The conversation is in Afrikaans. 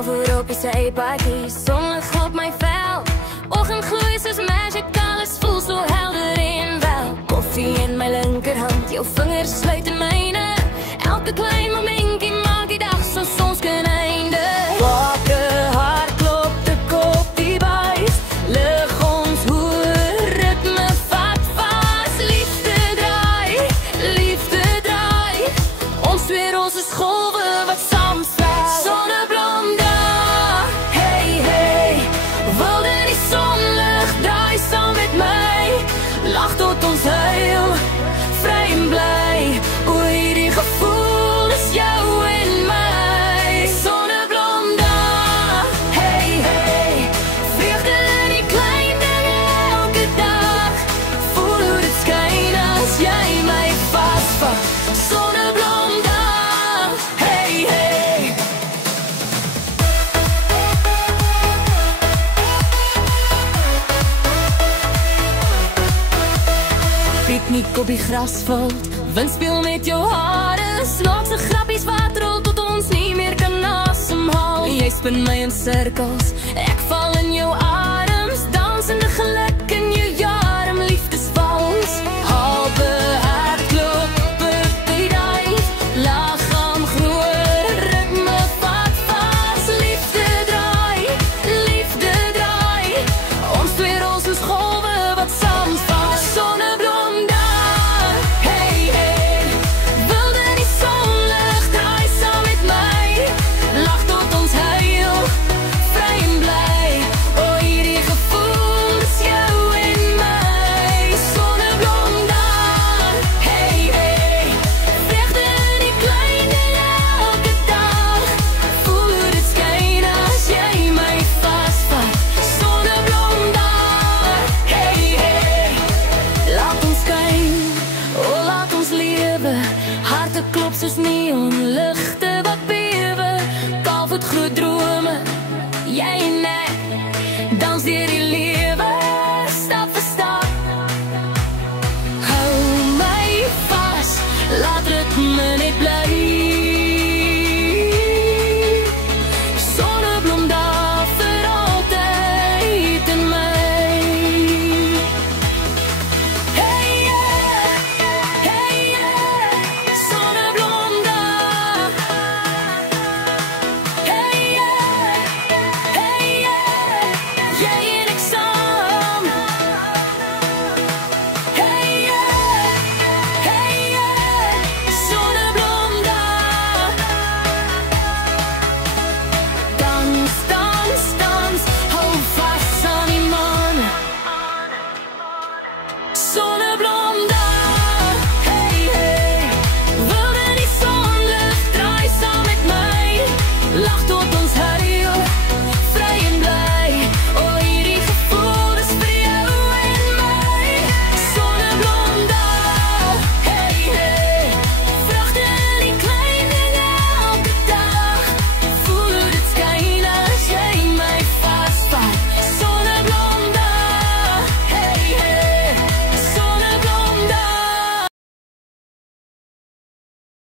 Al voorop die sypaadjie, zonlig op my vel. Oggendgloei soos magic, alles voel so helder en wel. Koffie in my linkerhand, jou vingers sluit in myne. Elke klein momentjie maak die dag so sonskynende. Wakker hart klop, de kop die buis. Lig ons hoor, ritme vat vas. Liefde draai, ons weer ons is golwe wat saamsluit. Sonneblomdag, hey hey, wil dit die sonlig draai saam met my. Lach tot ons huil, vry en bly. O, hierdie gevoel is jou en my. Sonneblomdag, hey hey, vreugde in die klein dinge elke dag. Voel hoe dit skyn as jy my vasvat. Sonneblomdag, hey hey. Piknik op die grasveld, wind speel met jou hare. Snaakse grappies wat rol tot ons nie meer kan asemhaal. Jy spin my in cirkels, ek val in jou arms. Dansende geluk in jou jarm, liefdesvals. Halbe hartklop per die duif, lag aan groer, ritme vat vas. Liefde draai, ons twee rols is golwe wat saamvat. Sonneblomdag, hey hey, wil dit die sonlig draai saam met my. Lach tot ons huil, vry en bly. O, hierdie gevoel is jou en my. Sonneblomdag, hey hey, vreugde in die klein dinge elke dag. Voel hoe dit skyn as jy my vasvat. Sonneblomdag, hey hey, laat ons skyn, o laat ons lewe. Harte klop soos neonligte wat bewe. Kalfvoet groot drome, jy en ek, dans deur die lewe, stap vir stap. Hou my vas, laat ritme net bly.